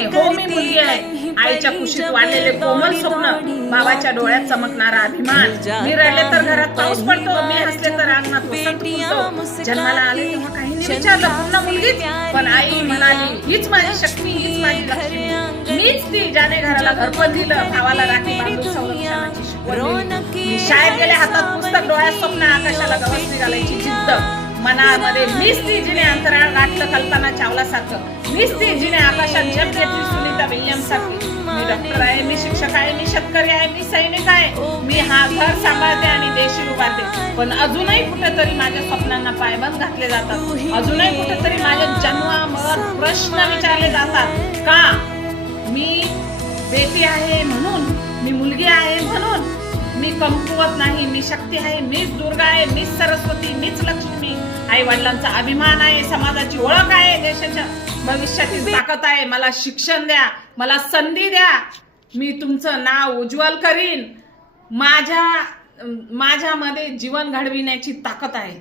आहे, हो मी मुलगी आहे. आईच्या कुशीत वाढलेले कोमल स्वप्न, बाबाच्या डोळ्यात चमकणारा अभिमान. मी रडले तर घरात पाऊस पडतो, मी हसले तर अंगणात वसंत फुलतो. जन्माला आले तेव्हा काहींनी विचारलं पुन्हा मुलगीच, पण आई म्हणाली हीच माझी शक्ती, हीच माझी लक्ष्मी. मीच ती ज्याने घराला घरपण दिलं, भावाला राखी बांधून संरक्षणाची शिकवण दिली. मी शाळेत गेले, हातात पुस्तक, डोळ्यात स्वप्न, आकाशाला गवसणी घालायची जिद्द. मनामध्ये मीच ती जिने अंतराळ गाठलं कल्पना चावलासारखं. मीच ती जिने आकाशात जप घेतली सुनीता विल्यम सारखी. मी डॉक्टर आहे, मी शिक्षक आहे, मी शेतकरी आहे, मी सैनिक आहे. मी हा घर सांभाळते आणि देशी उभारते. पण अजूनही कुठेतरी माझ्या स्वप्नांना पायबंद घातले जातात. अजूनही कुठेतरी माझ्या जन्मावर प्रश्न विचारले जातात. का? मी बेटी आहे म्हणून, मी मुलगी आहे म्हणून, मी कमकुवत नाही, मी शक्ती आहे, मीच दुर्गा आहे, मीच सरस्वती, मीच लक्ष्मी. आई वडिलांचा अभिमान आहे, समाजाची ओळख आहे, देशाच्या भविष्यातील ताकद आहे. मला शिक्षण द्या, मला संधी द्या, मी तुमचं नाव उज्ज्वल करीन. माझ्यामध्ये जीवन घडविण्याची ताकद आहे.